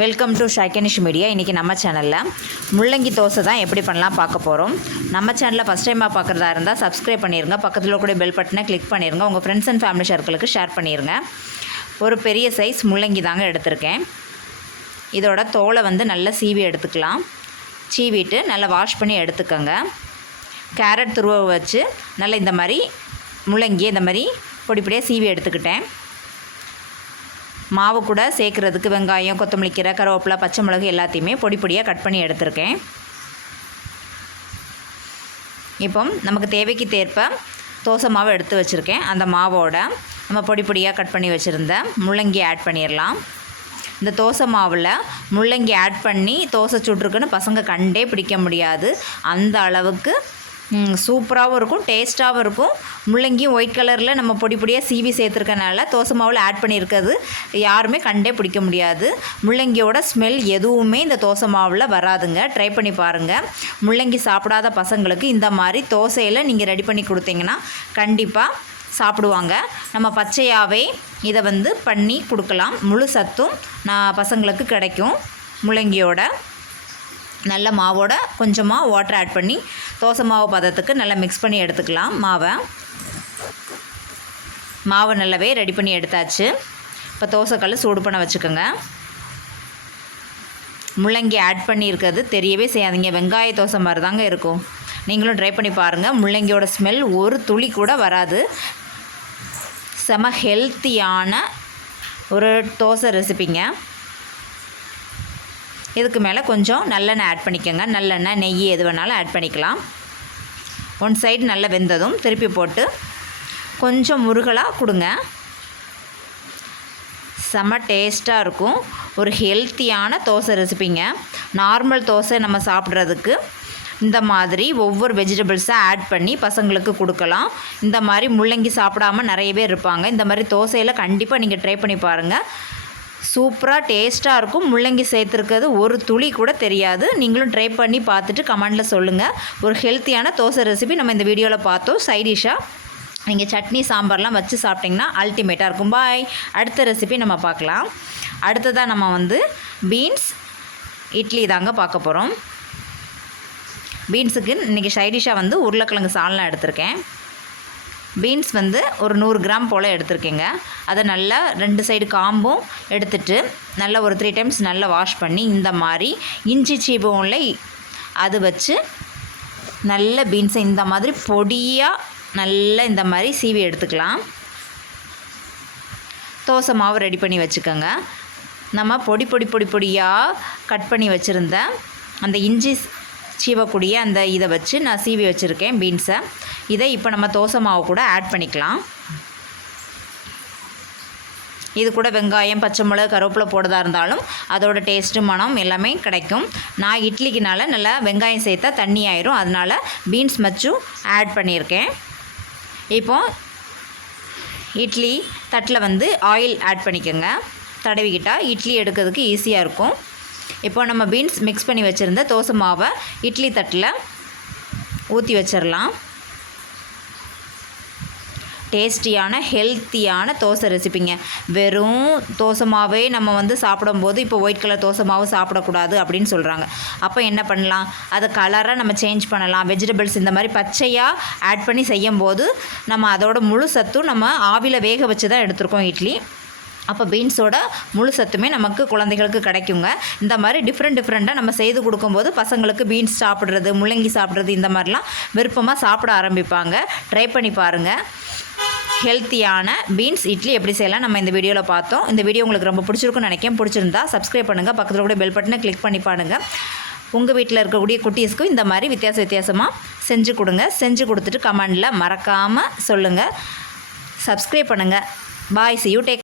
Welcome to ஷாக்கனிஷ் media இன்றைக்கி நம்ம சேனலில் முள்ளங்கி தோசை தான் எப்படி பண்ணலாம் பார்க்க போகிறோம் நம்ம சேனலில் ஃபஸ்ட் டைமாக பார்க்குறதா இருந்தால் சப்ஸ்கிரைப் பண்ணிடுங்க பக்கத்தில் கூட பெல் பட்டனை கிளிக் பண்ணிடுங்க உங்கள் ஃப்ரெண்ட்ஸ் அண்ட் ஃபேமிலி சர்க்கிளுக்கு ஷேர் பண்ணிடுங்க ஒரு பெரிய சைஸ் முள்ளங்கி தாங்க எடுத்திருக்கேன். இதோட தோலை வந்து நல்லா சீவி எடுத்துக்கலாம். சீவிட்டு நல்லா வாஷ் பண்ணி எடுத்துக்கோங்க. கேரட் துருவ வச்சு நல்லா இந்த மாதிரி முள்ளங்கி இந்த மாதிரி பொடி பொடியாக சீவி எடுத்துக்கிட்டேன். மாவு கூட சேர்க்குறதுக்கு வெங்காயம் கொத்தமல்லி கீரை கருவேப்பிலை பச்சை மிளகு எல்லாத்தையுமே பொடி பொடியாக கட் பண்ணி எடுத்திருக்கேன். இப்போ நமக்கு தேவைக்கு தேர்ப்ப தோசை மாவு எடுத்து வச்சுருக்கேன். அந்த மாவோட நம்ம பொடி பொடியாக கட் பண்ணி வச்சுருந்த முள்ளங்கி ஆட் பண்ணிடலாம் இந்த தோசை மாவில் முள்ளங்கி ஆட் பண்ணி தோசை சுட்ருக்குன்னு பசங்க கண்டே பிடிக்க முடியாது. அந்த அளவுக்கு சூப்பராகவும் இருக்கும் டேஸ்ட்டாகவும் இருக்கும். முள்ளங்கியும் ஒயிட் கலரில் நம்ம பொடி பொடியாக சீவி சேர்த்துருக்கனால தோசை மாவில் ஆட் பண்ணியிருக்கிறது யாருமே கண்டே பிடிக்க முடியாது. முள்ளங்கியோட ஸ்மெல் எதுவுமே இந்த தோசை மாவில் வராதுங்க. ட்ரை பண்ணி பாருங்கள் முள்ளங்கி சாப்பிடாத பசங்களுக்கு இந்த மாதிரி தோசையில் நீங்கள் ரெடி பண்ணி கொடுத்தீங்கன்னா கண்டிப்பாக சாப்பிடுவாங்க. நம்ம பச்சையாகவே இதை வந்து பண்ணி கொடுக்கலாம். முழு சத்தும் நான் பசங்களுக்கு கிடைக்கும். முள்ளங்கியோட நல்ல மாவோட கொஞ்சமாக வாட்டர் ஆட் பண்ணி தோசை மாவு பதத்துக்கு நல்லா மிக்ஸ் பண்ணி எடுத்துக்கலாம் மாவை. மாவை நல்லாவே ரெடி பண்ணி எடுத்தாச்சு. இப்போ தோசைக்கல் சூடு பண்ண வச்சுக்கோங்க. முள்ளங்கி ஆட் பண்ணியிருக்கிறது தெரியவே செய்யாதீங்க. வெங்காய தோசை மாதிரி தாங்க இருக்கும். நீங்களும் ட்ரை பண்ணி பாருங்கள் முள்ளங்கியோட ஸ்மெல் ஒரு துளி கூட வராது. செம ஹெல்த்தியான ஒரு தோசை ரெசிபிங்க இதுக்கு மேலே கொஞ்சம் நல்லெண்ணெய் ஆட் பண்ணிக்கோங்க. நல்லெண்ணெய் நெய் எது வேணாலும் ஆட் பண்ணிக்கலாம். ஒன் சைடு நல்லா வெந்ததும் திருப்பி போட்டு கொஞ்சம் முருகலாக கொடுங்க. செம்ம டேஸ்ட்டாக இருக்கும். ஒரு ஹெல்த்தியான தோசை ரெசிபிங்க நார்மல் தோசை நம்ம சாப்பிட்றதுக்கு இந்த மாதிரி ஒவ்வொரு வெஜிடபிள்ஸாக ஆட் பண்ணி பசங்களுக்கு கொடுக்கலாம். இந்த மாதிரி முள்ளங்கி சாப்பிடாம நிறைய பேர் இருப்பாங்க. இந்த மாதிரி தோசையில் கண்டிப்பாக நீங்கள் ட்ரை பண்ணி பாருங்கள் சூப்பராக டேஸ்ட்டாக இருக்கும். முள்ளங்கி சேர்த்துருக்கிறது ஒரு துளி கூட தெரியாது. நீங்களும் ட்ரை பண்ணி பார்த்துட்டு கமெண்டில் சொல்லுங்கள் ஒரு ஹெல்த்தியான தோசை ரெசிபி நம்ம இந்த வீடியோவில் பார்த்தோம். சைடிஷாக நீங்கள் சட்னி சாம்பார்லாம் வச்சு சாப்பிட்டிங்கன்னா அல்டிமேட்டாக இருக்கும். பாய் அடுத்த ரெசிபி நம்ம பார்க்கலாம். அடுத்ததாக நம்ம வந்து பீன்ஸ் இட்லி தாங்க பார்க்க போகிறோம் பீன்ஸுக்கு இன்றைக்கி சைடிஷாக வந்து உருளைக்கிழங்கு சால்னா எடுத்திருக்கேன். பீன்ஸ் வந்து ஒரு நூறு கிராம் போல் எடுத்திருக்கேங்க. அதை நல்லா ரெண்டு சைடு காம்பும் எடுத்துட்டு நல்லா ஒரு த்ரீ டைம்ஸ் நல்லா வாஷ் பண்ணி இந்த மாதிரி இஞ்சி சீபம்ல அது வச்சு நல்ல பீன்ஸை இந்த மாதிரி பொடியாக நல்லா இந்த மாதிரி சீவி எடுத்துக்கலாம். தோசை மாவு ரெடி பண்ணி வச்சுக்கோங்க. நம்ம பொடி பொடி பொடி பொடியாக கட் பண்ணி வச்சுருந்த அந்த இஞ்சி சீவக்கூடிய அந்த இதை வச்சு நான் சீவி வச்சுருக்கேன் பீன்ஸை. இதை இப்போ நம்ம தோசை மாவு கூட ஆட் பண்ணிக்கலாம். இது கூட வெங்காயம் பச்சை மிளகு கருவேப்பிலை போடுறதா இருந்தாலும் அதோட டேஸ்ட்டு மனம் எல்லாமே கிடைக்கும். நான் இட்லிக்குனால நல்லா வெங்காயம் சேர்த்தா தண்ணி ஆயிரும். அதனால் பீன்ஸ் மச்சும் ஆட் பண்ணியிருக்கேன். இப்போ இட்லி தட்டில் வந்து ஆயில் ஆட் பண்ணிக்கோங்க. தடவிக்கிட்டால் இட்லி எடுக்கிறதுக்கு ஈஸியாக இருக்கும். இப்போ நம்ம பீன்ஸ் மிக்ஸ் பண்ணி வச்சுருந்த தோசை மாவை இட்லி தட்டில் ஊற்றி வச்சிடலாம் டேஸ்டியான ஹெல்த்தியான தோசை ரெசிபிங்க. வெறும் தோசை மாவே நம்ம வந்து சாப்பிடும்போது இப்போ ஒயிட் கலர் தோசை மாவு சாப்பிடக்கூடாது அப்படின்னு சொல்கிறாங்க அப்போ என்ன பண்ணலாம்? அதை கலராக நம்ம சேஞ்ச் பண்ணலாம். வெஜிடபிள்ஸ் இந்த மாதிரி பச்சையாக ஆட் பண்ணி செய்யும்போது நம்ம அதோட முழு சத்தும் நம்ம ஆவியில் வேக வச்சு தான் எடுத்திருக்கோம் இட்லி. அப்போ பீன்ஸோட முழு சத்துமே நமக்கு குழந்தைகளுக்கு கிடைக்குங்க. இந்த மாதிரி டிஃப்ரெண்ட் டிஃப்ரெண்ட்டாக நம்ம செய்து கொடுக்கும்போது பசங்களுக்கு பீன்ஸ் சாப்பிட்றது முள்ளங்கி சாப்பிட்றது இந்த மாதிரிலாம் விருப்பமாக சாப்பிட ஆரம்பிப்பாங்க. ட்ரை பண்ணி பாருங்கள் ஹெல்த்தியான பீன்ஸ் இட்லி எப்படி செய்யலாம் நம்ம இந்த வீடியோவில் பார்த்தோம். இந்த வீடியோ உங்களுக்கு ரொம்ப பிடிச்சிருக்குன்னு நினைக்கிறேன். பிடிச்சிருந்தா சப்ஸ்கிரைப் பண்ணுங்கள் பக்கத்தில் கூட பெல் பட்டனை கிளிக் பண்ணி பாருங்கள் உங்கள் வீட்டில் இருக்கக்கூடிய குட்டீஸ்க்கும் இந்த மாதிரி வித்தியாச வித்தியாசமாக செஞ்சு கொடுங்க. செஞ்சு கொடுத்துட்டு கமெண்டில் மறக்காமல் சொல்லுங்கள் சப்ஸ்கிரைப் பண்ணுங்கள் பாய் சி யூ டேக்